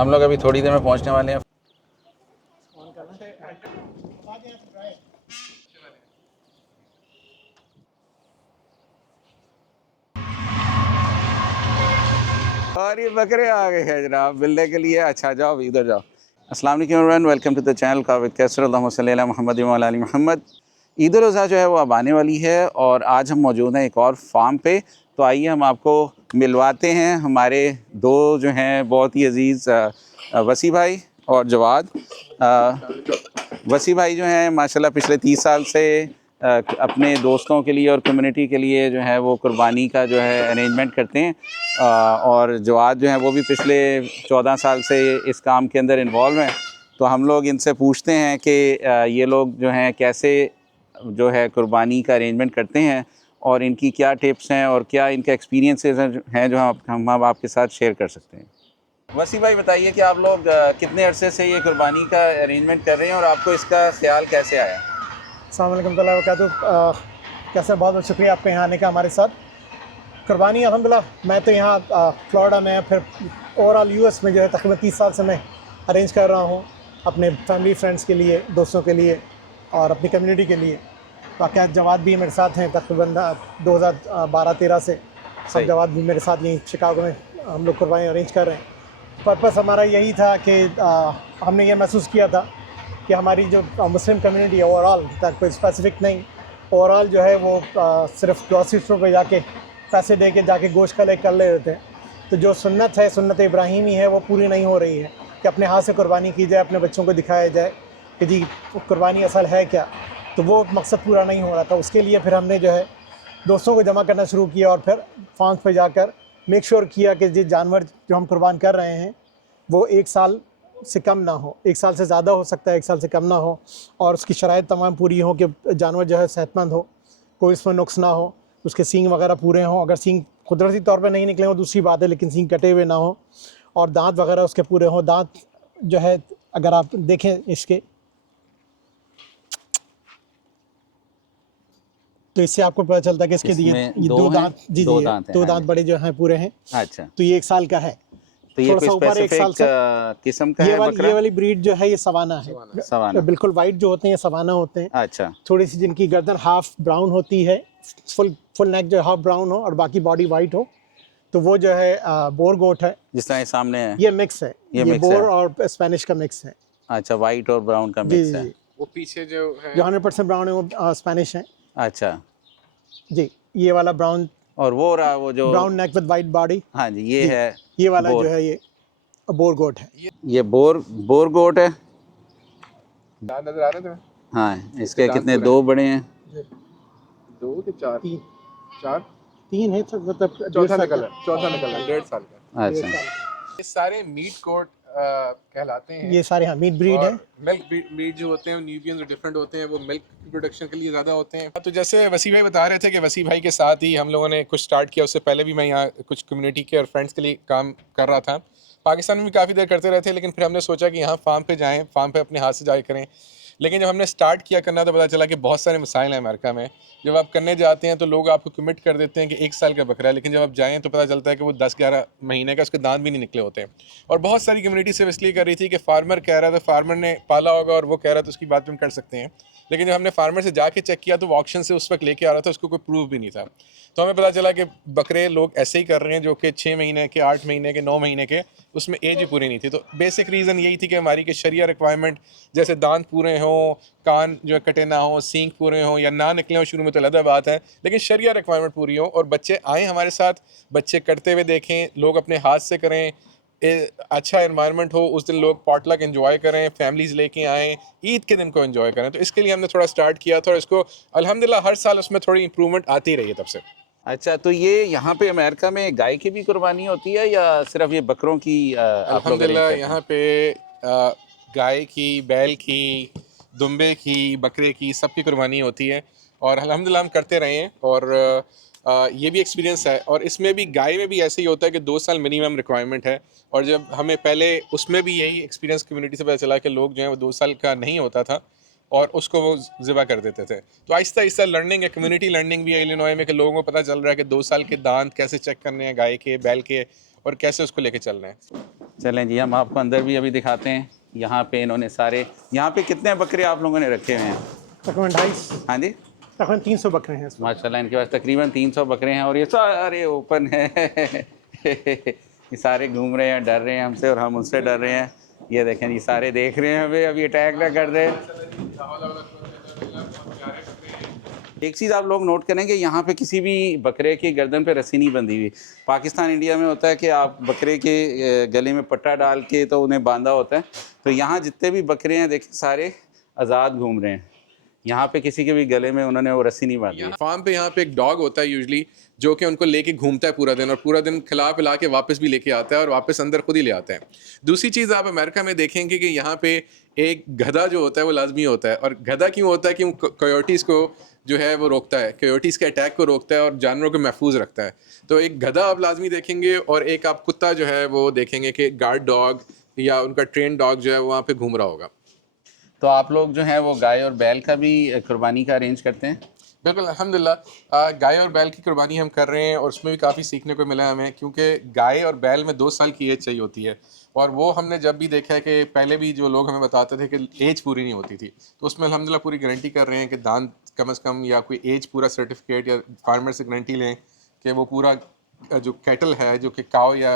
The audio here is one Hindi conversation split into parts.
हम लोग अभी थोड़ी देर में पहुंचने वाले हैं। और ये बकरे आ गए हैं जनाब मिलने के लिए। अच्छा जाओ इधर जाओ। अस्सलाम वालेकुम everyone, welcome to the channel Kavid Kaiser अल्लाहुम्मा सल्ली अला मुहम्मद व अला आलि मुहम्मद। ईद उल अज़हा जो है वो अब आने वाली है और आज हम मौजूद हैं एक और फार्म पे। तो आइए हम आपको मिलवाते हैं हमारे दो जो हैं बहुत ही अज़ीज़ वसी भाई और जवाद। वसी भाई जो हैं माशाल्लाह पिछले 30 साल से अपने दोस्तों के लिए और कम्युनिटी के लिए जो है वो कुर्बानी का जो है अरेंजमेंट करते हैं। और जवाद जो है वो भी पिछले 14 साल से इस काम के अंदर इन्वॉल्व हैं। तो हम लोग इनसे पूछते हैं कि ये लोग जो हैं कैसे जो है कुर्बानी का अरेंजमेंट करते हैं और इनकी क्या टिप्स हैं और क्या इनका एक्सपीरियंसेस हैं जो हम आपके साथ शेयर कर सकते हैं। वसी भाई बताइए कि आप लोग कितने अरसे से ये कुर्बानी का अरेंजमेंट कर रहे हैं और आपको इसका ख्याल कैसे आया? अस्सलाम वालेकुम वबरकातुहू। कैसे, बहुत बहुत शुक्रिया आपके यहाँ आने का हमारे साथ। कुर्बानी अल्हम्दुलिल्लाह मैं तो यहाँ फ्लोरिडा में फिर ओवरऑल यूएस में जो है तकरीबन 30 साल से मैं अरेंज कर रहा हूँ अपने फैमिली फ्रेंड्स के लिए, दोस्तों के लिए और अपनी कम्युनिटी के लिए। वाक़ई जवाद भी मेरे साथ हैं तकरीबन 2012-13 से। सब जवाद भी मेरे साथ यहीं शिकागो में हम लोग कुर्बानी अरेंज कर रहे हैं। पर्पस हमारा यही था कि हमने ये महसूस किया था कि हमारी जो मुस्लिम कम्युनिटी है ओवरऑल, तक कोई स्पेसिफिक नहीं, ओवरऑल जो है वो सिर्फ ग्रॉसरी स्टोर पे जाके पैसे दे के जाके गोश्त कलेक्ट कर ले रहे थे। तो जो सुन्नत है, सुन्नत इब्राहीमी है, वो पूरी नहीं हो रही है कि अपने हाथ से कुर्बानी की जाए, अपने बच्चों को दिखाया जाए कि जी कुर्बानी असल है क्या। तो वो मकसद पूरा नहीं हो रहा था। उसके लिए फिर हमने जो है दोस्तों को जमा करना शुरू किया और फिर फार्म्स पे जाकर मेक श्योर किया कि जो जानवर जो हम कुर्बान कर रहे हैं वो 1 साल से कम ना हो, 1 साल से ज़्यादा हो सकता है, 1 साल से कम ना हो, और उसकी शराइत तमाम पूरी हो कि जानवर जो है सेहतमंद हो, कोई उसमें नुक्स ना हो, उसके सींग वगैरह पूरे हों। अगर सींग कुदरती तौर पे नहीं निकले हों दूसरी बात है, लेकिन सींग कटे हुए ना हो और दांत वगैरह उसके पूरे हों। दांत जो है अगर आप देखें इसके, तो इससे आपको पता चलता है कि इसके ये दो दांत, जी जी, दो दांत बड़े जो हैं पूरे हैं। अच्छा, तो ये 1 साल का है। तो ये कोई स्पेसिफिक किस्म का है बकरा? ये वाली ब्रीड जो है ये सवाना है। सवाना बिल्कुल वाइट जो होते हैं सवाना होते हैं। अच्छा, थोड़ी सी जिनकी गर्दन हाफ ब्राउन होती है, फुल नेक जो हाफ ब्राउन हो और बाकी बॉडी वाइट हो, तो वो जो है बोर गोट है। जिस तरह सामने है ये मिक्स है, ये बोर और स्पेनिश का मिक्स है। अच्छा, वाइट और ब्राउन का मिक्स है। वो पीछे जो है जो 100% ब्राउन है वो स्पेनिश है। अच्छा जी, ये वाला ब्राउन, और वो रहा वो जो brown neck with white body. हाँ जी, ये है ये वाला बोर। जो है ये बोर गोट है। ये बोर गोट है। दांत नजर आ रहे थे? हाँ, इसके कितने, 2 बड़े हैं? 2 के 4? 3 है, तो मतलब चौथा निकल है 1.5 साल का। अच्छा, ये सारे मीट कोट कहलाते हैं। ये सारे हाँ मीट ब्रीड है। मिल्क ब्रीड जो होते हैं न्यूबियन जो डिफरेंट होते हैं, वो मिल्क की प्रोडक्शन के लिए ज़्यादा होते हैं। तो जैसे वसी भाई बता रहे थे कि वसी भाई के साथ ही हम लोगों ने कुछ स्टार्ट किया। उससे पहले भी मैं यहाँ कुछ कम्युनिटी के और फ्रेंड्स के लिए काम कर रहा था। पाकिस्तान में भी काफ़ी देर करते रहते, लेकिन फिर हमने सोचा कि यहाँ फार्म पे जाएँ, फार्म पे अपने हाथ से जाए करें। लेकिन जब हमने स्टार्ट किया करना तो पता चला कि बहुत सारे मसाइल हैं अमेरिका में। जब आप करने जाते हैं तो लोग आपको कमिट कर देते हैं कि 1 साल का बकरा है, लेकिन जब आप जाएँ तो पता चलता है कि वो 10-11 महीने का, उसके दांत भी नहीं निकले होते हैं। और बहुत सारी कम्युनिटी सिर्फ इसलिए कर रही थी कि फार्मर कह रहा था, फार्मर ने पाला होगा और वो कह रहा था, उसकी बात हम कर सकते हैं। लेकिन जब हमने फार्मर से जाके चेक किया तो वो ऑक्शन से उस वक्त लेके आ रहा था, उसको कोई प्रूफ भी नहीं था। तो हमें पता चला कि बकरे लोग ऐसे ही कर रहे हैं जो कि 6 महीने के, 8 महीने के, 9 महीने के, उसमें एज ही पूरी नहीं थी। तो बेसिक रीज़न यही थी कि हमारी कि शरिया रिक्वायरमेंट, जैसे दांत पूरे हों, कान जो है कटे ना हो, सींग पूरे हों या ना निकले हों शुरू में तो अलग बात है, लेकिन शरिया रिक्वायरमेंट पूरी हो और बच्चे आएँ हमारे साथ, बच्चे करते हुए देखें, लोग अपने हाथ से करें, अच्छा एनवायरनमेंट हो, उस दिन लोग पॉटलक एंजॉय करें, फैमिलीज़ लेके आएँ, ईद के दिन को एंजॉय करें। तो इसके लिए हमने थोड़ा स्टार्ट किया था और इसको अल्हम्दुलिल्लाह हर साल उसमें थोड़ी इंप्रूवमेंट आती रही है तब से। अच्छा, तो ये यहाँ पे अमेरिका में गाय की भी कुर्बानी होती है या सिर्फ ये बकरों की आप लोग अल्हम्दुलिल्लाह arrange करते हैं? यहाँ पे गाय की, बैल की, दुम्बे की, बकरे की, सब की कुर्बानी होती है और अल्हम्दुलिल्लाह हम करते रहे हैं। और ये भी एक्सपीरियंस है। और इसमें भी गाय में भी ऐसे ही होता है कि 2 साल मिनिमम रिक्वायरमेंट है। और जब हमें पहले उसमें भी यही एक्सपीरियंस कम्युनिटी से पता चला कि लोग जो हैं वो 2 साल का नहीं होता था और उसको वो ज़िबा कर देते थे। तो आहिस्ता आहिस्ता लर्निंग है, कम्युनिटी लर्निंग भी है इलिनॉय में, कि लोगों को पता चल रहा है कि 2 साल के दांत कैसे चेक करने हैं गाय के, बैल के, और कैसे उसको लेके चलना है। चलें जी, हम आपको अंदर भी अभी दिखाते हैं। यहाँ पे इन्होंने सारे, यहाँ पे कितने बकरे आप लोगों ने रखे हुए हैं? तकरीबन 250, हाँ जी, तकरीबन 300 बकरे हैं इसमें। माशाल्लाह इनके पास तकरीबन 300 बकरे हैं और ये सारे ओपन है ये सारे घूम रहे हैं, डर रहे हैं हमसे और हम उनसे डर रहे हैं। ये देखें, ये सारे देख रहे हैं हमें, अभी अटैक ना कर दे। एक चीज़ आप लोग नोट करें कि यहाँ पे किसी भी बकरे की गर्दन पे रस्सी नहीं बंधी हुई। पाकिस्तान इंडिया में होता है कि आप बकरे के गले में पट्टा डाल के तो उन्हें बांधा होता है, तो यहाँ जितने भी बकरे हैं देखें सारे आज़ाद घूम रहे हैं। यहाँ पे किसी के भी गले में उन्होंने वो रस्सी नहीं बांधी है। फार्म पे यहाँ पे एक डॉग होता है यूजली, जो कि उनको लेके घूमता है पूरा दिन और पूरा दिन खिला पिला के वापस भी लेके आता है और वापस अंदर खुद ही ले आता है। दूसरी चीज़ आप अमेरिका में देखेंगे कि यहाँ पे एक गधा जो होता है वो लाजमी होता है। और गधा क्यों होता है? कि वो कोयोटीज़ को जो है वो रोकता है, कोयोटीज़ के अटैक को रोकता है और जानवरों को महफूज रखता है। तो एक गधा आप लाजमी देखेंगे और एक आप कुत्ता जो है वो देखेंगे कि गार्ड डॉग या उनका ट्रेन डॉग जो है वहाँ पे घूम रहा होगा। तो आप लोग जो है वो गाय और बैल का भी कुर्बानी का अरेंज करते हैं? बिल्कुल, अल्हम्दुलिल्लाह गाय और बैल की कुर्बानी हम कर रहे हैं और उसमें भी काफ़ी सीखने को मिला हमें, क्योंकि गाय और बैल में 2 साल की एज चाहिए होती है। और वो हमने जब भी देखा है कि पहले भी जो लोग हमें बताते थे कि एज पूरी नहीं होती थी, तो उसमें अल्हम्दुलिल्लाह पूरी गारंटी कर रहे हैं कि दान कम से कम या कोई एज पूरा सर्टिफिकेट या फार्मर से गारंटी लें कि वो पूरा जो कैटल है, जो कि काव या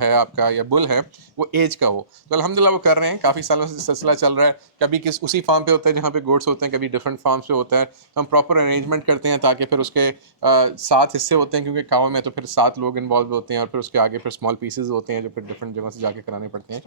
है आपका या बुल है, वो एज का हो। तो अल्हम्दुलिल्लाह वो कर रहे हैं, काफ़ी सालों से सिलसिला चल रहा है। कभी किस उसी फार्म पे होता है जहाँ पे गोट्स होते हैं, कभी डिफरेंट फार्म्स पे होता है। तो हम प्रॉपर अरेंजमेंट करते हैं ताकि फिर उसके 7 हिस्से होते हैं, क्योंकि काव में तो फिर 7 लोग इन्वॉल्व होते हैं और फिर उसके आगे फिर स्मॉल पीसेज होते हैं जो फिर डिफरेंट जगह से जाके कराने पड़ते हैं।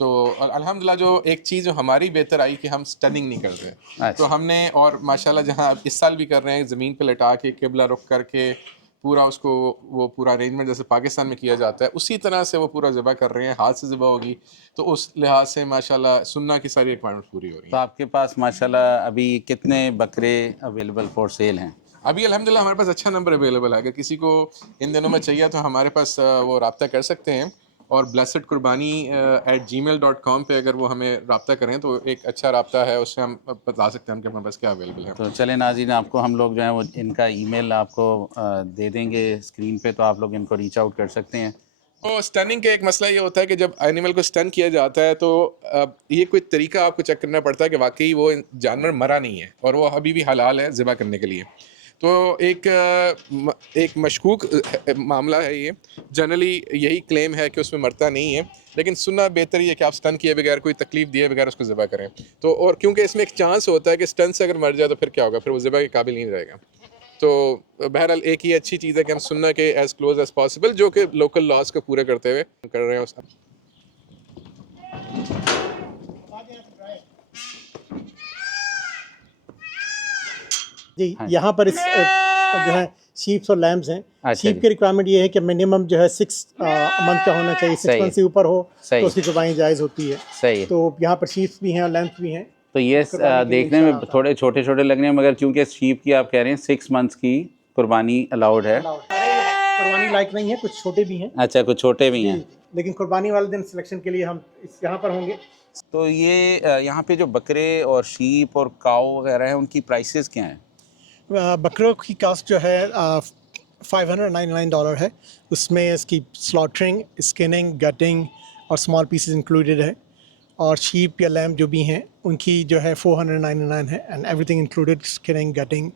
तो अल्हम्दुलिल्लाह जो एक चीज़ जो हमारी बेहतर आई कि हम स्टनिंग नहीं करते। अच्छा। तो हमने और माशाल्लाह जहाँ इस साल भी कर रहे हैं, ज़मीन पे लटा के किबला रुख करके पूरा उसको वो पूरा अरेंजमेंट जैसे पाकिस्तान में किया जाता है उसी तरह से वो पूरा ज़िबा कर रहे हैं। हाथ से ज़िबा होगी, तो उस लिहाज से माशाल्लाह सुन्ना की सारी रिक्वायरमेंट पूरी हो रही तो है। आपके पास माशाल्लाह अभी कितने बकरे अवेलेबल फॉर सेल हैं? अभी अल्हम्दुलिल्लाह हमारे पास अच्छा नंबर अवेलेबल है। अगर किसी को इन दिनों में चाहिए तो हमारे पास वो रब्ता कर सकते हैं। और blessedqurbani@gmail.com पे अगर वो हमें रब्ता करें तो एक अच्छा रब्ता है, उससे हम बता सकते हैं कि हमारे पास क्या अवेलेबल है। तो चलें नाज़रीन, आपको हम लोग जो है वो इनका ईमेल आपको दे देंगे स्क्रीन पे, तो आप लोग इनको रीच आउट कर सकते हैं। तो स्टनिंग का एक मसला ये होता है कि जब एनिमल को स्टन किया जाता है तो ये कोई तरीका आपको चेक करना पड़ता है कि वाकई वो जानवर मरा नहीं है और वो अभी भी हलाल है ज़िबा करने के लिए। तो एक मशकूक मामला है ये। जनरली यही क्लेम है कि उसमें मरता नहीं है, लेकिन सुनना बेहतर ये है कि आप स्टन किए बगैर, कोई तकलीफ दिए बगैर उसको ज़िबा करें। तो और क्योंकि इसमें एक चांस होता है कि स्टन से अगर मर जाए तो फिर क्या होगा, फिर वो ज़िबा के काबिल नहीं रहेगा। तो बहरहाल एक ही अच्छी चीज़ है कि हम सुनना के एज़ क्लोज एज़ पॉसिबल, जो कि लोकल लॉज को पूरे करते हुए कर रहे हैं उसका। जी, यहाँ पर इस जो है शीप्स और लैम्स हैं। अच्छा शीप जी। की रिक्वायरमेंट ये है कि मिनिमम जो है 6 मंथ का होना चाहिए। 6 सही मंथ से ऊपर हो सही तो उसकी कुर्बानी जायज़ होती है। सही है। तो यहाँ पर शीप्स भी हैं और लैम्स भी हैं। तो ये कुर्बानी के लिए देखने में इंशाअल्लाह। थोड़े छोटे छोटे लग रहे हैं, मगर क्योंकि शीप की आप कह रहे हैं 6 मंथ्स की कुर्बानी अलाउड है। कुर्बानी लायक नहीं है, कुछ छोटे भी हैं। अच्छा, कुछ छोटे भी हैं। लेकिन कुर्बानी वाले दिन सिलेक्शन के लिए हम यहाँ पर होंगे। तो ये यहाँ पे जो बकरे और शीप और काऊ वगैरह हैं उनकी प्राइसेस क्या हैं? बकरों की कास्ट जो है $599 है। उसमें इसकी स्लॉटरिंग, स्किनिंग, गटिंग और स्मॉल पीसेस इंक्लूडेड है। और शीप या लैम्प जो भी हैं उनकी जो है $499 है, and everything included, skinning, getting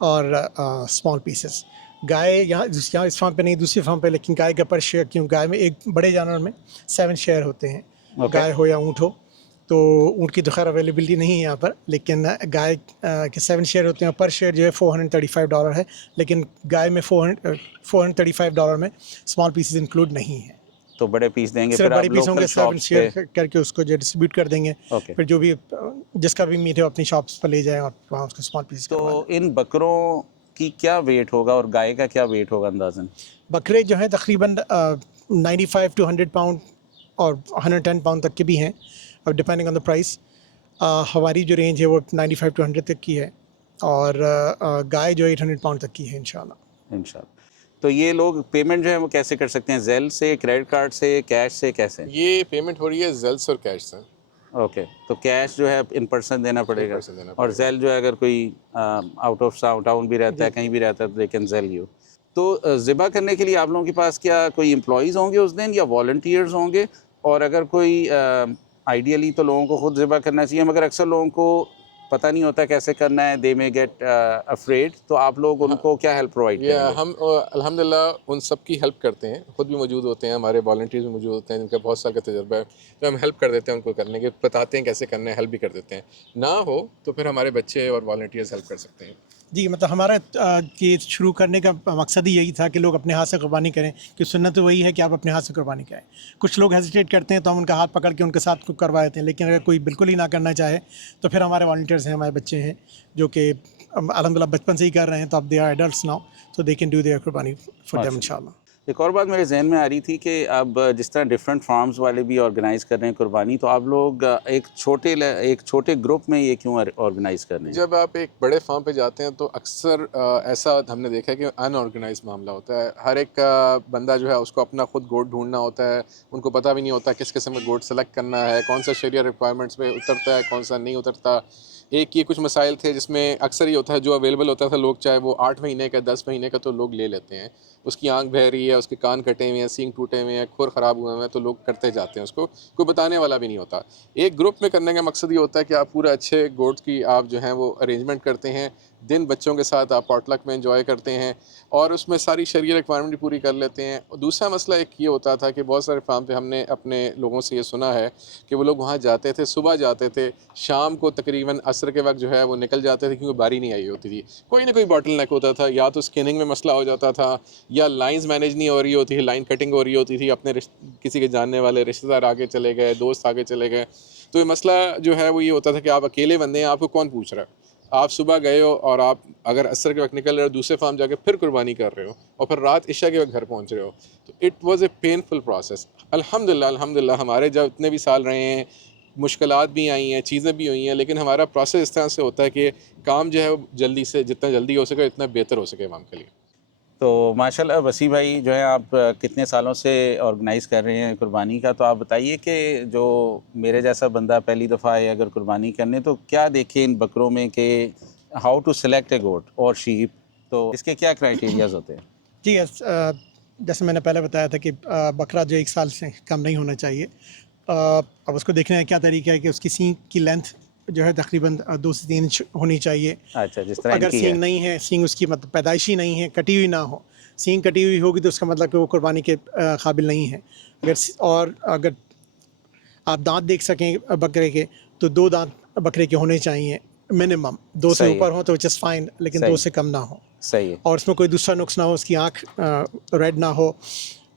और स्मॉल पीसेस। गाय यहाँ इस फार्म पे नहीं, दूसरी फार्म पे, लेकिन गाय का पर शेयर, क्यों गाय में एक बड़े जानवर में 7 शेयर होते हैं। Okay. गाय हो या ऊँट हो, तो ऊँट की तो खैर अवेलेबिलिटी नहीं है यहाँ पर, लेकिन गाय के 7 शेयर होते हैं। पर शेयर जो है $435 है, लेकिन गाय में $435 में स्मॉल पीसेस इंक्लूड नहीं है। तो बड़े पीस देंगे, सिर्फ फिर आप बड़े पीस होंगे, लोकल 7 शॉप्स शेयर पे। करके उसको जो डिस्ट्रीब्यूट कर देंगे। ओके। फिर जो भी जिसका भी मीट है वो अपनी शॉप्स पर ले जाए और वहाँ उसको स्मॉल पीसेस करवा लें। तो इन बकरों की क्या वेट होगा और गाय का क्या वेट होगा अंदाजन? बकरे जो हैं तकरीबन 95 to 100 पाउंड और 110 पाउंड तक के भी हैं, अब डिपेंडिंग ऑन द प्राइस। हमारी जो रेंज है वो 95 to 100 तक की है, और गाय जो 800 पाउंड तक की है इंशाल्लाह। इंशाल्लाह। तो ये लोग पेमेंट जो है वो कैसे कर सकते हैं? जेल से, क्रेडिट कार्ड से, कैश से, कैसे? ये पेमेंट हो रही है जेल्स और कैश से। ओके, तो कैश जो है इन पर्सन देना पड़ेगा, person देना और जेल जो है अगर कोई आउट ऑफ टाउन भी रहता है, कहीं भी रहता है, तो दे कैन जेल यू। तो ज़िबा करने के लिए आप लोगों के पास क्या कोई एम्प्लॉयज़ होंगे उस दिन या वॉलंटियर्स होंगे, और अगर कोई आइडियली तो लोगों को खुद ज़िबा करना चाहिए, मगर अक्सर लोगों को पता नहीं होता कैसे करना है, दे मे गेट अफ्रेड, तो आप लोग उनको क्या हेल्प प्रोवाइड या करेंगे? हम अल्हम्दुलिल्लाह उन सब की हेल्प करते हैं, खुद भी मौजूद होते हैं, हमारे वॉलंटियर्स भी मौजूद होते हैं जिनका बहुत साल का तजुर्बा है, तो हम हेल्प कर देते हैं उनको करने के, बताते हैं कैसे करना है, हेल्प भी कर देते हैं। ना हो तो फिर हमारे बच्चे और वॉलंटियर्स हेल्प कर सकते हैं। जी, मतलब हमारा ये शुरू करने का मकसद ही यही था कि लोग अपने हाथ से कुर्बानी करें, कि सुन्नत तो वही है कि आप अपने हाथ से कुर्बानी करें। कुछ लोग हेजिटेट करते हैं तो हम उनका हाथ पकड़ के उनके साथ करवा देते हैं, लेकिन अगर कोई बिल्कुल ही ना करना चाहे तो फिर हमारे वॉलंटियर्स हैं, हमारे बच्चे हैं जो कि अल्हम्दुलिल्लाह बचपन से ही कर रहे हैं, तो अब they are adults now, so they can do their कुर्बानी फॉर देम इंशाल्लाह। एक और बात मेरे जहन में आ रही थी कि अब जिस तरह डिफरेंट फार्म्स वाले भी ऑर्गेनाइज कर रहे हैं कुर्बानी, तो आप लोग एक छोटे ग्रुप में ये क्यों ऑर्गेनाइज कर रहे हैं? जब आप एक बड़े फार्म पे जाते हैं तो अक्सर ऐसा हमने देखा है कि अनऑर्गेनाइज मामला होता है। हर एक बंदा जो है उसको अपना खुद गोट ढूंढना होता है, उनको पता भी नहीं होता किस किस्म का गोट सेलेक्ट करना है, कौन सा शरिया रिक्वायरमेंट्स में उतरता है, कौन सा नहीं उतरता। एक ये कुछ मसाइल थे जिसमें अक्सर ये होता है जो अवेलेबल होता था, लोग चाहे वो 8 महीने का 10 महीने का तो लोग ले लेते हैं। उसकी आंख बह रही है, उसके कान कटे हुए हैं, सींग टूटे हुए हैं, खुर ख़राब हुए हैं, तो लोग करते जाते हैं, उसको कोई बताने वाला भी नहीं होता। एक ग्रुप में करने का मकसद ये होता है कि आप पूरे अच्छे गोट्स की आप जो हैं वो अरेंजमेंट करते हैं, दिन बच्चों के साथ आप पॉटलक में एंजॉय करते हैं और उसमें सारी शरीय रिक्वायरमेंट भी पूरी कर लेते हैं। और दूसरा मसला एक ये होता था कि बहुत सारे फार्म पे हमने अपने लोगों से ये सुना है कि वो लोग वहाँ जाते थे, सुबह जाते थे, शाम को तकरीबन असर के वक्त जो है वो निकल जाते थे क्योंकि बारी नहीं आई होती थी। कोई ना कोई बॉटल नेक होता था, या तो स्किनिंग में मसला हो जाता था, या लाइंस मैनेज नहीं हो रही होती थी, लाइन कटिंग हो रही होती थी, अपने किसी के जानने वाले रिश्तेदार आगे चले गए, दोस्त आगे चले गए। तो ये मसला जो है वो ये होता था कि आप अकेले बंदे हैं, आपको कौन पूछ रहा है। आप सुबह गए हो और आप अगर असर के वक्त निकल रहे हो, दूसरे फार्म जाके फिर कुर्बानी कर रहे हो और फिर रात इशा के वक्त घर पहुंच रहे हो, तो it was a painful process. अल्हम्दुलिल्लाह हमारे जब इतने भी साल रहे हैं, मुश्किलात भी आई हैं, चीज़ें भी हुई हैं, लेकिन हमारा प्रोसेस इस तरह से होता है कि काम जो है वो जल्दी से जितना जल्दी हो सके इतना बेहतर हो सके इमाम के लिए। तो माशाल्लाह वसी भाई जो है, आप कितने सालों से ऑर्गेनाइज़ कर रहे हैं कुर्बानी का, तो आप बताइए कि जो मेरे जैसा बंदा पहली दफ़ा आए अगर कुर्बानी करने, तो क्या देखें इन बकरों में कि हाउ टू सेलेक्ट ए गोट और शीप, तो इसके क्या क्राइटेरियाज होते हैं? जी जैसे मैंने पहले बताया था कि बकरा जो 1 साल से कम नहीं होना चाहिए। अब उसको देखने का क्या तरीका है कि उसकी सींग की लेंथ जो है तकरीबन 2 से 3 इंच होनी चाहिए। अच्छा, जिस तरह अगर इनकी सींग है। नहीं है, सींग उसकी मतलब पैदाइशी नहीं है, कटी हुई ना हो, सींग कटी हुई होगी तो उसका मतलब कि वो कुर्बानी के काबिल नहीं है। अगर आप दांत देख सकें बकरे के, तो 2 दांत बकरे के होने चाहिए मिनिमम। 2 से सही है। ऊपर हो तो विच इज़ फाइन, लेकिन सही। 2 से कम ना हो। सही है। और उसमें कोई दूसरा नुक्स ना हो, उसकी आँख रेड ना हो,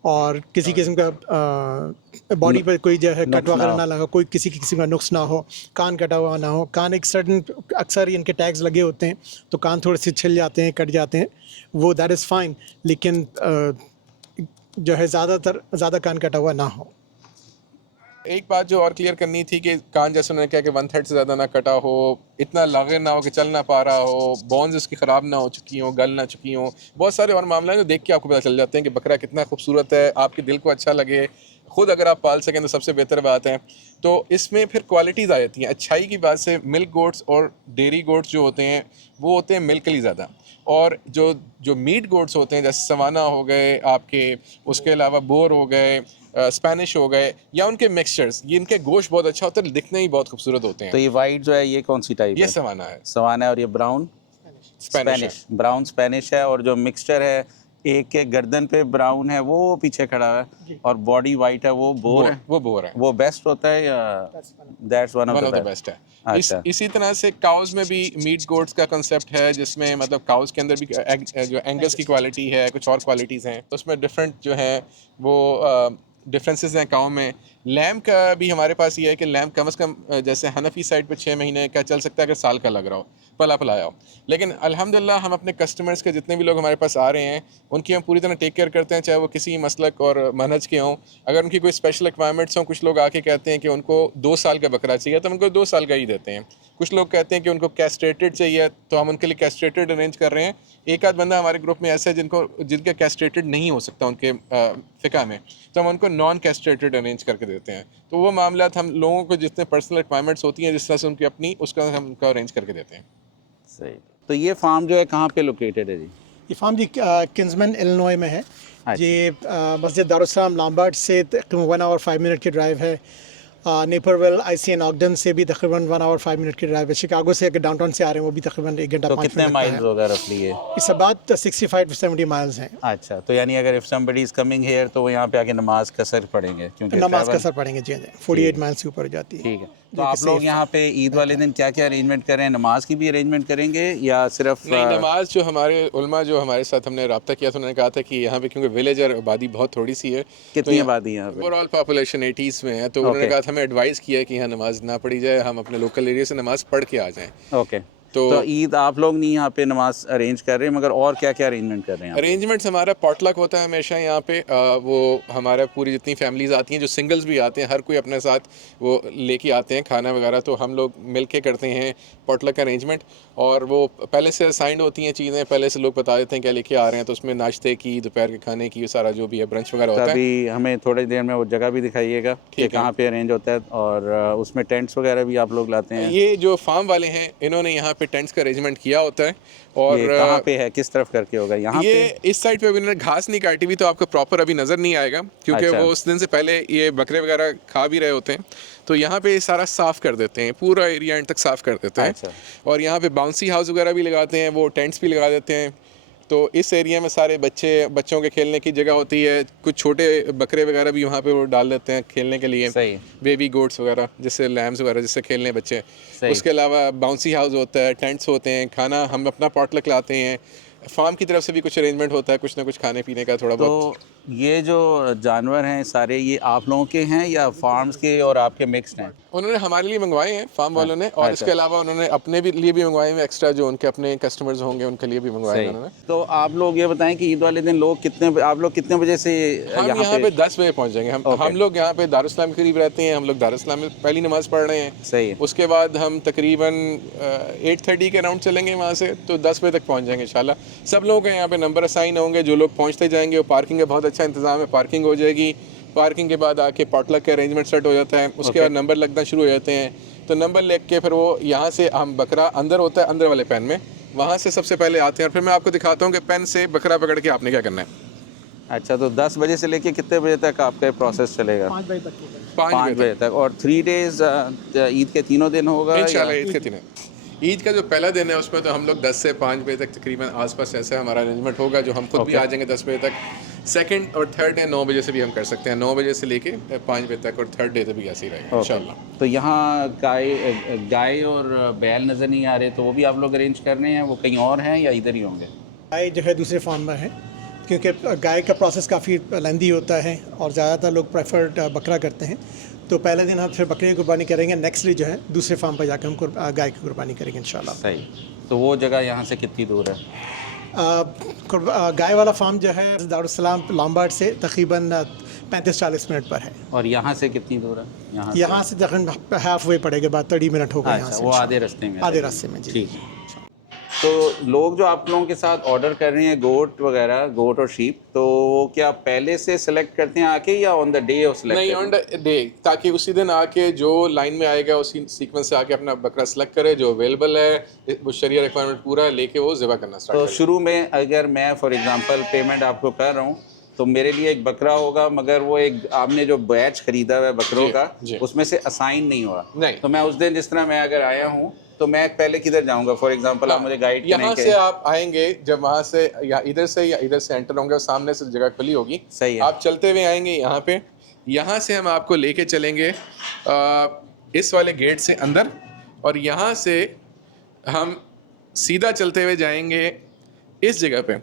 और किसी किस्म का बॉडी पर कोई जो है कट नुक्स ना वगैरह हो। ना लगा, कोई किसी किस्म का नुक्स ना हो, कान कटा हुआ ना हो। कान एक सर्टन अक्सर ही इनके टैग्स लगे होते हैं, तो कान थोड़े से छिल जाते हैं, कट जाते हैं, वो दैट इज़ फाइन, लेकिन जो है ज़्यादा कान कटा हुआ ना हो। एक बात जो और क्लियर करनी थी कि कान जैसे उन्होंने कहा कि 1/3 से ज़्यादा ना कटा हो, इतना लागे ना हो कि चल ना पा रहा हो, बोन्स उसकी ख़राब ना हो चुकी हो, गल ना चुकी हो, बहुत सारे और मामले हैं जो देख के आपको पता चल जाते हैं कि बकरा कितना खूबसूरत है, आपके दिल को अच्छा लगे, खुद अगर आप पाल सकें तो सबसे बेहतर बात है। तो इसमें फिर क्वालिटीज़ आ जाती हैं। अच्छाई की बात से मिल्क गोट्स और डेयरी गोट्स जो होते हैं वो होते हैं मिल्क के लिए ज़्यादा, और जो मीट गोट्स होते हैं जैसे सवाना हो गए आपके, उसके अलावा बोर हो गए, स्पेनिश हो गए, या उनके मिक्सचर्स, ये इनके गोश्त बहुत अच्छा होता है, दिखने ही बहुत खूबसूरत होते तो हैं। ये वाइट जो है ये कौन सी टाइप ये है? सवाना है, सवाना है। और ये ब्राउन स्पेनिश है। स्पेनिश, ब्राउन स्पेनिश है। और जो मिक्सचर है, एक के गर्दन पे ब्राउन है वो पीछे खड़ा है, और बॉडी वाइट है वो बोर है। वो बोर है, वो बेस्ट होता है या that's one one of of the the best? Best है। अच्छा। इसी तरह से काउस में भी मीट गोट्स का कंसेप्ट है, जिसमें मतलब काउस के अंदर भी जो एंगस की क्वालिटी है, कुछ और क्वालिटीज़ हैं, तो उसमें डिफरेंट जो है वो डिफरेंसेस हैं काउ में। लैम्ब का भी हमारे पास ये है कि लैम्ब कम से कम जैसे हनफी साइड पे 6 महीने का चल सकता है अगर साल का लग रहा हो, पला पलाया हो। लेकिन अल्हम्दुलिल्लाह हम अपने कस्टमर्स के जितने भी लोग हमारे पास आ रहे हैं उनकी हम पूरी तरह टेक केयर करते हैं, चाहे वो किसी मसलक और मनहज के हों। अगर उनकी कोई स्पेशल रिक्वायरमेंट्स हों, कुछ लोग आके कहते हैं कि उनको 2 साल का बकरा चाहिए, तो हम उनको 2 साल का ही देते हैं। कुछ लोग कहते हैं कि उनको कैस्ट्रेटेड चाहिए, तो हम उनके लिए कैस्ट्रेटेड अरेंज कर रहे हैं। एक आध बंदा हमारे ग्रुप में ऐसा है जिनका कैस्ट्रेटेड नहीं हो सकता उनके फ़िका में, तो हम उनको नॉन कैस्ट्रेटेड अरेंज करके देते हैं। तो वो मामला हम लोगों को जितने पर्सनल रिक्वायरमेंट्स होती हैं, जिस तरह से उनकी अपनी, उसका हम उनको अरेंज करके देते हैं। सही। तो ये फार्म जो है कहाँ पे लोकेटेड है जी? ये फार्म जी किंग्समैन इलिनॉय में है। ये मस्जिद दारुस्सलाम लाम्बार्ड से तकरीबन 1 आवर 5 मिनट की ड्राइव है। नेपरविल आईसीएन ऑगडन से भी तकरीबन 1 आवर 5 मिनट की ड्राइव है। शिकागो से अगर डाउनटाउन से आ रहे हैं वो भी तकरीबन 1 घंटा तो 5 कितने मिनट माइल्स होगा रफली ये? इस बात 65 to 70 माइल्स हैं। अच्छा, तो यानी अगर if somebody is coming here तो वो यहाँ पे आके नमाज कसर पढ़ेंगे क्योंकि नमाज का असर पड़ेंगे जी। 48 माइल्स से ऊपर हो जाती है। ठीक है। तो आप लोग यहाँ पे ईद वाले दिन क्या क्या अरेंजमेंट कर रहे हैं? नमाज की भी अरेंजमेंट करेंगे या सिर्फ नहीं, नमाज जो हमारे उलमा जो हमारे साथ हमने रब्ता किया तो उन्होंने कहा था कि यहाँ पे क्योंकि विलेज और आबादी बहुत थोड़ी सी है। कितनी आबादी यहाँ पे? ओवरऑल पॉपुलेशन 80s में है, तो उन्होंने कहा था हमें एडवाइस किया है कि यहाँ नमाज ना पढ़ी जाए, हम अपने लोकल एरिया से नमाज पढ़ के आ जाएं। ओके, तो ईद आप लोग नहीं यहाँ पे नमाज अरेंज कर रहे हैं, मगर और क्या क्या अरेंजमेंट कर रहे हैं? अरेंजमेंट्स हमारा पॉटलक होता है हमेशा यहाँ पे। वो हमारा पूरी जितनी फैमिलीज़ आती हैं, जो सिंगल्स भी आते हैं, हर कोई अपने साथ वो लेके आते हैं खाना वगैरह, तो हम लोग मिल के करते हैं पॉटलक अरेंजमेंट। और वो पहले से असाइंड होती हैं चीज़ें, पहले से लोग बता देते हैं क्या लेके आ रहे हैं, तो उसमें नाश्ते की, दोपहर के खाने की, सारा जो भी है ब्रंच वगैरह होता है। अभी हमें थोड़ी देर में वो जगह भी दिखाइएगा कि कहाँ पे अरेंज होता है, और उसमें टेंट्स वगैरह भी आप लोग लाते हैं? ये जो फार्म वाले हैं इन्होंने यहाँ पे टेंट्स का अरेंजमेंट किया होता है। और ये कहाँ पे है, किस तरफ करके होगा? यहाँ ये पे इस साइड पे अभी इन्होंने घास नहीं काटी हुई, तो आपको प्रॉपर अभी नज़र नहीं आएगा क्योंकि अच्छा। वो उस दिन से पहले ये बकरे वगैरह खा भी रहे होते हैं। तो यहाँ पे सारा साफ़ कर देते हैं, पूरा एरिया एंड तक साफ़ कर देते हैं। अच्छा। और यहाँ पे बाउंसी हाउस वगैरह भी लगाते हैं, वो टेंट्स भी लगा देते हैं। तो इस एरिया में सारे बच्चों के खेलने की जगह होती है। कुछ छोटे बकरे वगैरह भी वहाँ पे वो डाल देते हैं खेलने के लिए, सही। बेबी गोट्स वगैरह, जिससे लैम्स वगैरह जिससे खेलने बच्चे। उसके अलावा बाउंसी हाउस होता है, टेंट्स होते हैं, खाना हम अपना पॉटलक लाते हैं। फार्म की तरफ से भी कुछ अरेंजमेंट होता है, कुछ ना कुछ खाने पीने का थोड़ा बहुत। तो ये जो जानवर हैं सारे, ये आप लोगों के हैं या फार्म्स के और आपके मिक्स्ड हैं? उन्होंने हमारे लिए मंगवाए हैं फार्म वालों ने, और इसके अलावा उन्होंने अपने भी लिए भी मंगवाए हैं एक्स्ट्रा, जो उनके अपने कस्टमर्स होंगे उनके लिए भी मंगवाए हैं उन्होंने। तो आप लोग ये बताएं कि ईद वाले दिन आप लोग कितने बजे से हम यहाँ पे 10 बजे पहुँच जाएंगे। हम लोग यहाँ पे दारुस्सलाम के करीब रहते हैं, हम लोग दारुस्सलाम में पहली नमाज़ पढ़ रहे हैं। सही है। उसके बाद हम तकरीबन 8:30 के राउंड चलेंगे वहाँ से, तो 10 बजे तक पहुँच जाएंगे इंशाल्लाह। सब लोगों के यहाँ पे नंबर असाइन होंगे, जो लोग पहुँचते जाएंगे। वो पार्किंग का बहुत अच्छा इंतज़ाम है, पार्किंग हो जाएगी। पार्किंग के बाद आके पॉटलक का अरेंजमेंट सेट हो जाता है। उसके बाद नंबर लगना शुरू हो जाते हैं, तो नंबर लिख के फिर वो यहाँ से हम बकरा अंदर होता है, अंदर वाले पेन में, वहाँ से सबसे पहले आते हैं। और फिर मैं आपको दिखाता हूँ कि पेन से बकरा पकड़ के आपने क्या करना है। अच्छा, तो 10 बजे से लेके कितने बजे तक आपका प्रोसेस चलेगा? 5 बजे तक। 5 बजे तक। और 3 डेज ईद के तीनों दिन होगा इंशाल्लाह ईद के दिन। ईद का जो पहला दिन है उसमें तो हम लोग 10 से 5 बजे तक तकरीबन आसपास ऐसे हमारा अरेंजमेंट होगा, जो हम खुद भी आ जाएंगे 10 बजे तक। सेकंड और थर्ड डे 9 बजे से भी हम कर सकते हैं, 9 बजे से लेके 5 बजे तक, और थर्ड डे तो भी ऐसे ही रहेगा इंशाल्लाह। तो यहाँ गाय और बैल नज़र नहीं आ रहे, तो वो भी आप लोग अरेंज कर रहे हैं? वो कहीं और हैं या इधर ही होंगे? गाय जो है दूसरे फार्म में है, क्योंकि गाय का प्रोसेस काफ़ी लेंदी होता है और ज़्यादातर लोग प्रेफर्ड बकरा करते हैं। तो पहले दिन हम फिर बकरे की कुर्बानी करेंगे, नेक्स्ट डे जो है दूसरे फार्म पर जाकर हम गाय की कुर्बानी करेंगे इंशाल्लाह। सही। तो वो जगह यहाँ से कितनी दूर है? गाय वाला फार्म जो है दारुस्सलाम लाम्बार्ड से तकरीबन 35-40 मिनट पर है। और यहाँ से कितनी दूर है? यहाँ से तकरीबन हाफ वे पड़ेगा, बाद 30 मिनट होगा यहाँ से। वो आधे रास्ते में? आधे रास्ते में जी। ठीक है। तो लोग जो आप लोगों के साथ ऑर्डर कर रहे हैं गोट वगैरह, गोट और शीप, तो वो क्या पहले से सिलेक्ट करते हैं आके या on the day of select? नहीं, ऑन द डे, ताकि उसी दिन आके जो लाइन में आएगा उसी सीक्वेंस से आके अपना बकरा सेलेक्ट करे, जो अवेलेबल है, वो शरिया रिक्वायरमेंट पूरा लेके वो ज़िबा करना स्टार्ट तो करे। शुरू में अगर मैं फॉर एग्जांपल पेमेंट आपको कर रहा हूँ, तो मेरे लिए एक बकरा होगा, मगर वो एक आपने जो बैच खरीदा हुआ है बकरों का, उसमें से असाइन नहीं हुआ। नहीं, तो मैं उस दिन जिस तरह मैं अगर आया हूँ तो मैं पहले किधर जाऊंगा? फॉर एग्जांपल आप मुझे गाइड करें। यहाँ से आप आएंगे, जब वहाँ से या इधर से एंटर होंगे, सामने से जगह खुली होगी। सही है। आप चलते हुए आएंगे यहाँ पे, यहाँ से हम आपको लेके चलेंगे इस वाले गेट से अंदर, और यहाँ से हम सीधा चलते हुए जाएंगे इस जगह पे,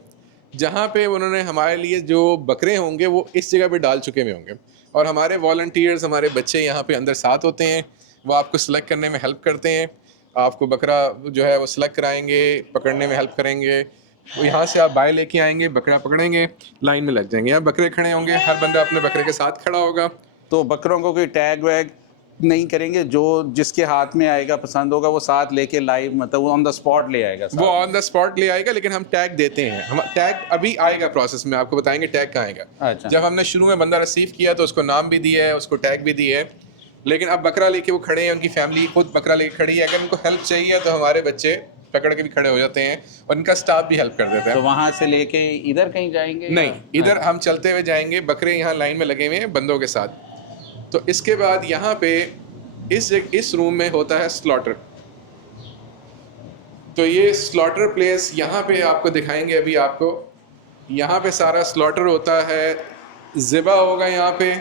जहाँ पे उन्होंने हमारे लिए जो बकरे होंगे वो इस जगह पे डाल चुके हुए होंगे। और हमारे वॉलंटियर्स, हमारे बच्चे यहाँ पे अंदर साथ होते हैं, वो आपको सेलेक्ट करने में हेल्प करते हैं। आपको बकरा जो है वो सेलेक्ट कराएंगे, पकड़ने में हेल्प करेंगे। वो यहाँ से आप बाय लेके आएंगे, बकरा पकड़ेंगे, लाइन में लग जाएंगे। यहाँ बकरे खड़े होंगे, हर बंदा अपने बकरे के साथ खड़ा होगा। तो बकरों को कोई टैग वैग नहीं करेंगे? जो जिसके हाथ में आएगा पसंद होगा वो साथ लेके लाइव, मतलब वो ऑन द स्पॉट ले आएगा? वो ऑन द स्पॉट ले आएगा, लेकिन हम टैग देते हैं। हम टैग अभी आएगा प्रोसेस में, आपको बताएंगे टैग कहाँ आएगा। अच्छा। जब हमने शुरू में बंदा रिसीव किया तो उसको नाम भी दिया है, उसको टैग भी दिया है, लेकिन अब बकरा लेके वो खड़े हैं, उनकी फैमिली खुद बकरा लेके खड़ी है। अगर उनको हेल्प चाहिए तो हमारे बच्चे पकड़ के भी खड़े हो जाते हैं और इनका स्टाफ भी हेल्प कर देता तो है। वहाँ से लेके इधर कहीं जाएंगे नहीं, इधर हम चलते हुए जाएंगे, बकरे यहाँ लाइन में लगे हुए हैं बंदों के साथ। तो इसके बाद यहाँ पे इस रूम में होता है स्लॉटर। तो ये स्लॉटर प्लेस यहाँ पे आपको दिखाएंगे अभी आपको। यहाँ पे सारा स्लॉटर होता है, ज़िबा होगा यहाँ पे,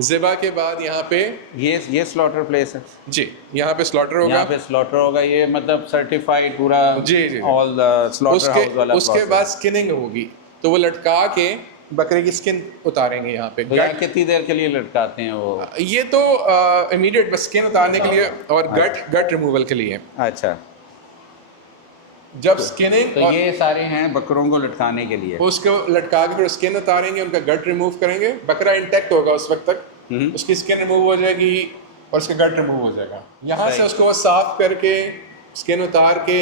ज़िबा के बाद यहाँ पे ये स्लॉटर प्लेस है जी, यहाँ पे स्लॉटर होगा। यहाँ पे स्लॉटर होगा, ये मतलब सर्टिफाइड पूरा जी। ऑल स्लॉटर हाउस वाला उसके process। बाद स्किनिंग होगी, तो वो लटका के बकरे की स्किन उतारेंगे यहाँ पे। तो यहाँ कितनी देर के लिए लटकाते हैं वो? ये तो इमीडिएट बस स्किन उतारने के लिए और गट रिमूवल के लिए। अच्छा, जब स्किनिंग तो ये सारे हैं बकरों को लटकाने के लिए। उसको लटका के फिर स्किन उतारेंगे, उनका गट रिमूव करेंगे। बकरा इंटैक्ट होगा उस वक्त तक, उसकी स्किन रिमूव हो जाएगी और उसका गट रिमूव हो जाएगा। यहाँ से उसको साफ करके स्किन उतार के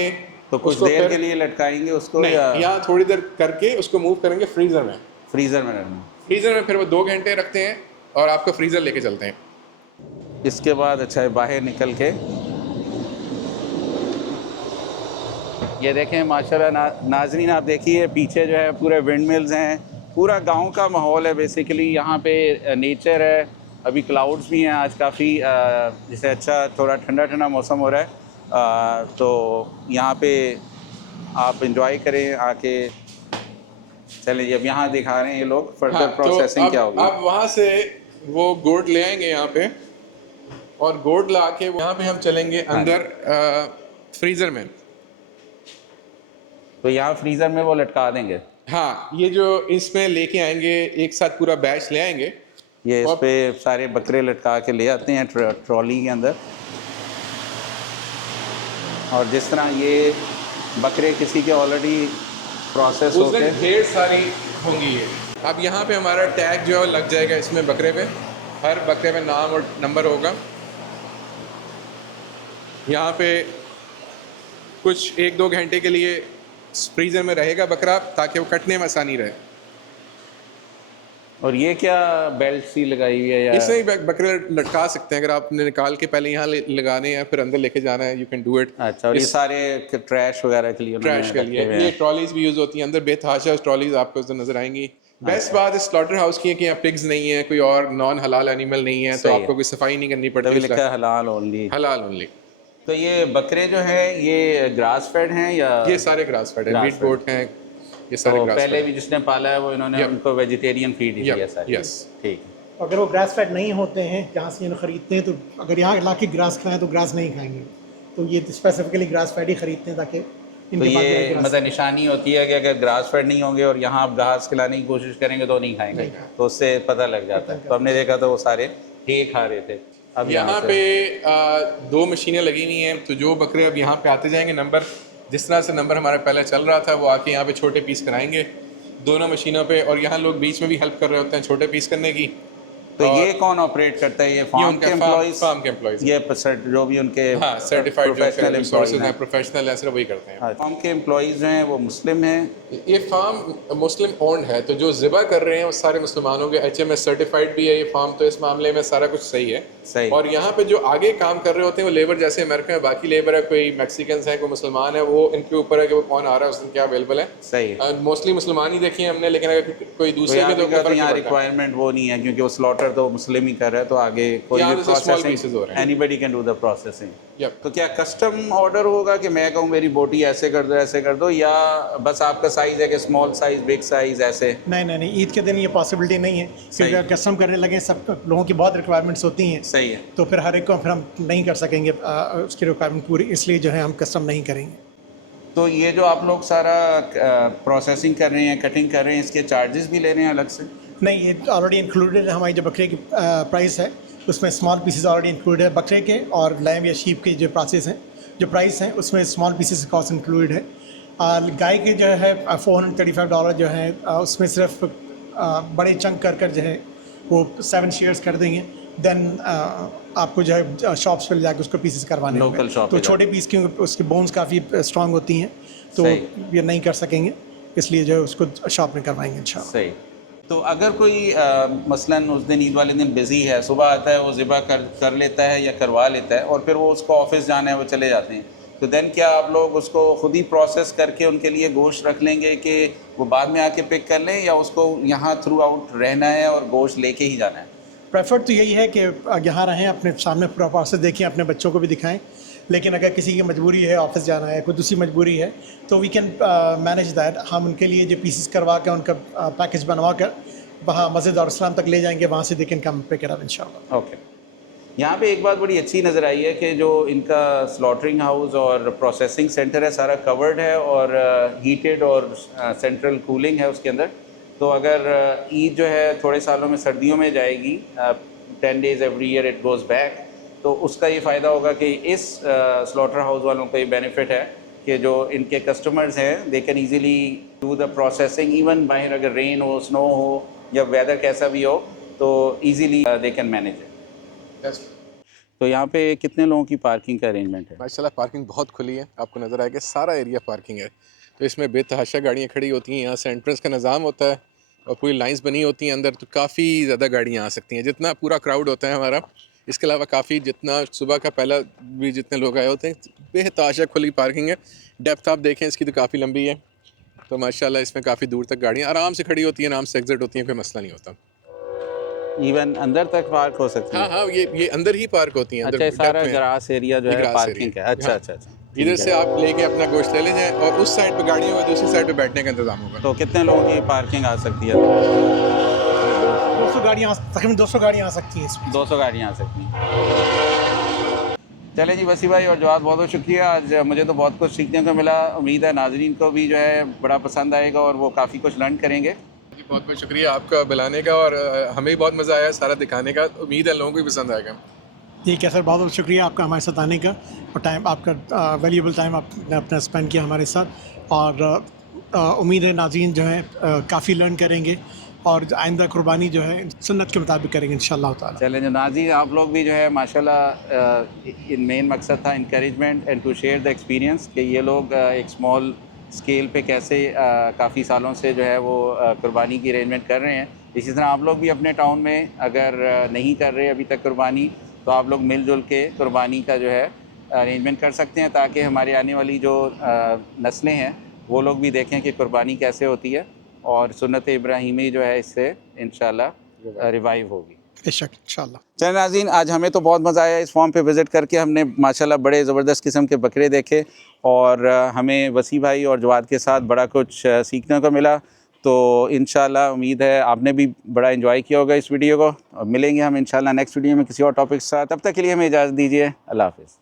तो कुछ देर के लिए लटकाएंगे उसको नहीं, या यहाँ थोड़ी देर करके उसको मूव करेंगे फ्रीजर में। फ्रीजर में रखना? फ्रीजर में फिर वो 2 घंटे रखते हैं और आपको फ्रीजर लेके चलते हैं। इसके बाद अच्छा है बाहर निकल के ये देखें माशाल्लाह नाजरीन, आप देखिए पीछे जो है पूरे विंड मिल्स हैं, पूरा गांव का माहौल है बेसिकली। यहाँ पे नेचर है, अभी क्लाउड्स भी हैं आज काफ़ी, जैसे अच्छा थोड़ा ठंडा ठंडा मौसम हो रहा है। तो यहाँ पे आप इंजॉय करें आके। चलिए जी, अब यहाँ दिखा रहे हैं ये लोग फर्दर प्रोसेसिंग क्या होगी। अब वहाँ से वो गोड ले आएंगे यहाँ पे, और गोड ला के यहाँ पे हम चलेंगे अंदर फ्रीज़र में। तो यहाँ फ्रीज़र में वो लटका देंगे? हाँ, ये जो इसमें लेके आएंगे एक साथ पूरा बैच ले आएंगे। ये इस पे सारे बकरे लटका के ले आते हैं ट्रॉली के अंदर। और जिस तरह ये बकरे किसी के ऑलरेडी प्रोसेस होते हैं, ढेर सारी होंगी ये। अब यहाँ पे हमारा टैग जो है लग जाएगा इसमें बकरे पे, हर बकरे पे नाम और नंबर होगा। यहाँ पे कुछ 1-2 घंटे के लिए फ्रीजर में रहेगा बकरा, ताकि वो कटने में आसानी रहे। और ये क्या बेल्ट सी लगाई हुई है या इससे ही बकरे लटका सकते हैं, अगर आपने निकाल के पहले यहाँ लगाने हैं फिर अंदर लेके जाना है, यू कैन डू इट। अच्छा, और ये सारे ट्रैश वगैरह के लिए ट्रैश के लिए ये ट्रॉलीज भी यूज होती हैं, अंदर बेतहाशा ट्रॉलीज आपको नजर आएंगी। बेस्ट बात इस स्लॉटर हाउस की है कि यहाँ पिग्स नहीं है, कोई और नॉन हलाल एनिमल नहीं है, तो आपको कोई सफाई नहीं करनी तभी पड़ती। लिखा है हलाल ओनली। हलाल ओनली। तो ये बकरे जो है ये ग्रास फेड हैं या ये सारे ग्रास फेड है, मीट गोट हैं, ये सारे तो ग्रास पहले भी जिसने पाला है वो इन्होंने उनको वेजिटेरियन फीड ही दिया सारी? यस, ठीक है। अगर वो ग्रास फेड नहीं होते हैं, जहाँ से इन्हें ख़रीदते हैं, तो अगर यहाँ ला के ग्रास खाएँ तो ग्रास नहीं खाएंगे। तो ये स्पेसिफिकली ग्रास फेड ही ख़रीदते हैं ताकि तो ये मतलब निशानी होती है कि अगर ग्रास फेड नहीं होंगे और यहाँ आप घास खिलाने की कोशिश करेंगे तो नहीं खाएंगे, तो उससे पता लग जाता है। तो हमने देखा तो वो सारे ठीक खा रहे थे। अब यहाँ पे 2 मशीनें लगी हुई हैं, तो जो बकरे अब यहाँ पे आते जाएंगे, नंबर जिस तरह से नंबर हमारा पहले चल रहा था वो आके यहाँ पे छोटे पीस कराएंगे दोनों मशीनों पे, और यहाँ लोग बीच में भी हेल्प कर रहे होते हैं छोटे पीस करने की। तो ये कौन ऑपरेट करता है? ये फार्म के एम्प्लॉइज? फार्म के एम्प्लॉइज, ये जो भी उनके सर्टिफाइड प्रोफेशनल एम्प्लॉइज हैं, प्रोफेशनल है, सिर्फ वही करते हैं। फार्म के एम्प्लॉइज जो हैं वो मुस्लिम हैं? ये फार्म मुस्लिम ओन्ड है, तो जो ज़िबा कर रहे हैं वो सारे मुसलमानों के HMS सर्टिफाइड भी है ये फार्म, तो इस मामले में सारा कुछ सही है। सही। और यहाँ पे जो आगे काम कर रहे होते हैं वो लेबर, जैसे अमेरिका में बाकी लेबर है, कोई मैक्सिकन है, कोई मुसलमान है, वो इनके ऊपर है कि वो कौन आ रहा है उस दिन क्या अवेलेबल है। सही। मोस्टली मुसलमान ही देखे हैं हमने, लेकिन अगर कोई दूसरे में तो यहाँ रिक्वायरमेंट वो नहीं है क्योंकि वो स्लॉटर तो मुस्लिम ही कर रहा है, तो आगे कोई भी processing anybody can do the processing. तो क्या कस्टम ऑर्डर होगा कि मैं कहूँ मेरी बोटी ऐसे कर दो, या बस आपका साइज है कि स्मॉल साइज, बिग साइज ऐसे? नहीं, ईद के दिन ये पॉसिबिलिटी नहीं है, क्योंकि अगर कस्टम करने लगे सब लोगों की बहुत रिक्वायरमेंट्स होती हैं। सही है। तो फिर हर एक को फिर हम नहीं कर सकेंगे उसकी रिक्वायरमेंट पूरी, इसलिए जो है हम कस्टम नहीं करेंगे। तो ये जो आप लोग सारा प्रोसेसिंग कर रहे हैं, कटिंग कर रहे हैं, इसके चार्जेस भी ले रहे हैं अलग से? नहीं, ये ऑलरेडी इंक्लूडेड है। हमारी जो बकरे की प्राइस है उसमें स्मॉल पीसेस ऑलरेडी इंक्लूडेड है बकरे के, और लैम या शीप के जो प्राइसेस हैं, जो प्राइस हैं उसमें स्मॉल पीसेस कॉस्ट इंक्लूडेड है। गाय के जो है $435 जो है उसमें सिर्फ बड़े चंक कर जो है वो 7 शेयर्स कर देंगे। देन आपको जो है शॉप्स पर जाकर उसको पीसेस करवाने लोकल शॉप, तो छोटे पीस की उसकी बोन्स काफ़ी स्ट्रांग होती हैं, तो ये नहीं कर सकेंगे, इसलिए जो है उसको शॉप में करवाएंगे इंशाल्लाह। सही। तो अगर कोई मसलन उस दिन ईद वाले दिन बिज़ी है, सुबह आता है वो ज़िबा कर लेता है या करवा लेता है, और फिर वो उसको ऑफिस जाना है वो चले जाते हैं, तो देन क्या आप लोग उसको खुद ही प्रोसेस करके उनके लिए गोश्त रख लेंगे कि वो बाद में आके पिक कर लें, या उसको यहाँ थ्रू आउट रहना है और गोश्त लेके ही जाना है? प्रेफर तो यही है कि यहाँ रहें, अपने सामने पूरा प्रोसेस देखें, अपने बच्चों को भी दिखाएं। लेकिन अगर किसी की मजबूरी है, ऑफिस जाना है, कोई दूसरी मजबूरी है, तो वी कैन मैनेज दैट। हम उनके लिए जो पीसेस करवा कर, उनका पैकेज बनवा कर वहाँ मस्जिद और इस्लाम तक ले जाएंगे, वहाँ से they can come pick it up इंशाल्लाह। ओके। यहाँ पे एक बात बड़ी अच्छी नज़र आई है कि जो इनका स्लॉटरिंग हाउस और प्रोसेसिंग सेंटर है सारा कवर्ड है और हीटेड और सेंट्रल कूलिंग है उसके अंदर। तो अगर ईद जो है थोड़े सालों में सर्दियों में जाएगी, 10 days every year it goes back, तो उसका ये फ़ायदा होगा कि इस स्लॉटर हाउस वालों को ये बेनिफिट है कि जो इनके कस्टमर्स हैं they can easily do the processing, even बाहर अगर रेन हो, स्नो हो या वेदर कैसा भी हो, तो easily they can manage it. तो यहाँ पे कितने लोगों की पार्किंग का अरेंजमेंट है? माशाल्लाह पार्किंग बहुत खुली है, आपको नज़र आएगा सारा एरिया पार्किंग है। तो इसमें बेतहाशा गाड़ियाँ खड़ी होती हैं, यहाँ से एंट्रेंस का निज़ाम होता है और पूरी लाइंस बनी होती हैं अंदर, तो काफ़ी ज़्यादा गाड़ियाँ आ सकती हैं जितना पूरा क्राउड होता है हमारा। इसके अलावा काफ़ी जितना सुबह का पहला भी जितने लोग आए होते हैं, बेतहाशा खुली पार्किंग है। डेप्थ आप देखें इसकी तो काफ़ी लंबी है, तो माशाल्लाह इसमें काफ़ी दूर तक गाड़ियाँ आराम से खड़ी होती हैं, आराम से एग्जिट होती हैं, कोई मसला नहीं होता। इवन अंदर तक पार्क हो सकती है? हाँ, ये अंदर ही पार्क होती हैं। अच्छा, ये सारा depth में। ग्रास एरिया जो ये है grass पार्किंग area। है। अच्छा हाँ। अच्छा अच्छा, इधर ठीक से है। आप लेके अपना गोश्त ले ले जाएं और उस साइड पे गाड़ियों में दूसरी साइड पे बैठने का इंतजाम होगा। तो कितने लोगों की पार्किंग आ सकती है? 200 गाड़ियाँ, तकरीबन 200 गाड़ियाँ आ सकती हैं इसमें। 200 गाड़ियाँ आ सकती हैं। चले जी वसी भाई और जवाद, बहुत बहुत शुक्रिया। आज मुझे तो बहुत कुछ सीखने को मिला, उम्मीद है नाजरीन को भी जो है बड़ा पसंद आएगा और वो काफ़ी कुछ लर्न करेंगे। जी बहुत बहुत शुक्रिया आपका बुलाने का, और हमें भी बहुत मज़ा आया सारा दिखाने का। उम्मीद है लोगों को भी पसंद आएगा। ठीक है सर, बहुत बहुत शुक्रिया आपका हमारे साथ आने का, और टाइम आपका वैल्यूएबल टाइम आपने अपना स्पेंड किया हमारे साथ। और उम्मीद है नाज़रीन जो है काफ़ी लर्न करेंगे और आइंदा कुर्बानी जो है सुन्नत के मुताबिक करेंगे इंशाअल्लाह ताला। चलें जो नाज़रीन, आप लोग भी जो है माशाल्लाह मेन मकसद था encouragement and to share the experience कि ये लोग एक स्मॉल स्केल पे कैसे काफ़ी सालों से जो है वो कुर्बानी की अरेंजमेंट कर रहे हैं। इसी तरह आप लोग भी अपने टाउन में अगर नहीं कर रहे अभी तक कुर्बानी, तो आप लोग मिलजुल के कुर्बानी का जो है अरेंजमेंट कर सकते हैं, ताकि हमारे आने वाली जो नस्लें हैं वो लोग भी देखें कि कुर्बानी कैसे होती है और सुन्नत इब्राहीमी जो है इससे इंशाल्लाह रिवाइव होगी। बेशक इंशाअल्लाह। चलिए नाज़रीन, आज हमें तो बहुत मज़ा आया इस फार्म पे विज़िट करके। हमने माशाल्लाह बड़े ज़बरदस्त किस्म के बकरे देखे और हमें वसी भाई और जवाद के साथ बड़ा कुछ सीखने को मिला। तो इंशाल्लाह उम्मीद है आपने भी बड़ा एंजॉय किया होगा इस वीडियो को, और मिलेंगे हम इंशाल्लाह नेक्स्ट वीडियो में किसी और टॉपिक के साथ। तब तक के लिए हमें इजाज़त दीजिए। अल्लाह हाफ़िज़।